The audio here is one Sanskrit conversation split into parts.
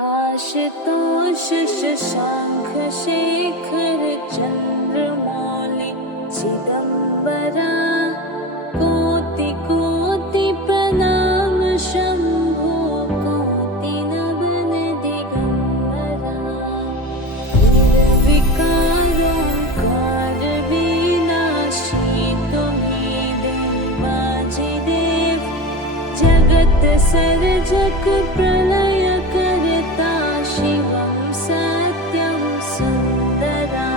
आशुतोष शशांक शेखर चंद्रमौलि चिदंबरा कोटि कोटि प्रणाम शंभो कोटि नमन दिगंबरा निर्विकारोंकार विनाशी तुम्हीं देवाधिदेव जगत सर्जक प्रलय करता शिवं सत्यं सुंदरा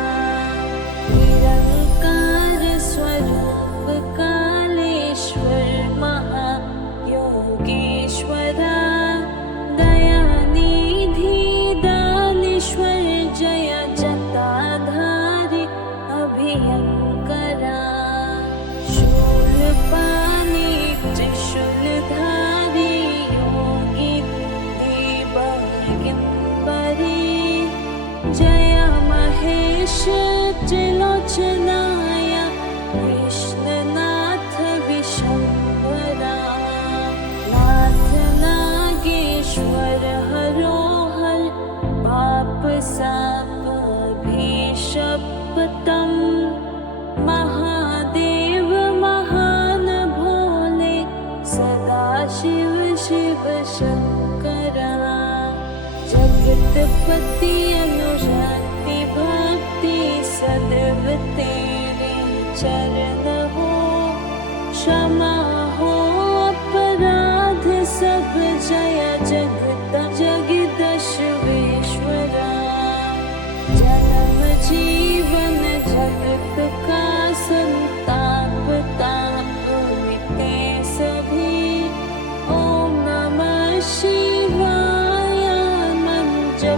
निरंकार स्वरूप कालेश्वर महायोगेश्वरा दयानिधि दानेश्वर जय जटाधारी अभयंकरा शूलपाणि त्रिशूलधारी योगी दिगंबरी जय महेश त्रिलोचनाय विष्णुनाथ विशंभरा नाथ नागेश्वर हरोहर पाप साप भीषपतम महादेव महान भोले सदा शिव शिव शंकरा जगतपति अनुशांति भक्ति सदैव तेरे चरण हो क्षमा हो अपराध सब जय जगत जगदीश्वरा जन्म जीवन जगत का संताप ताप मिटे सभी ओम नमः शिवाय मंत्र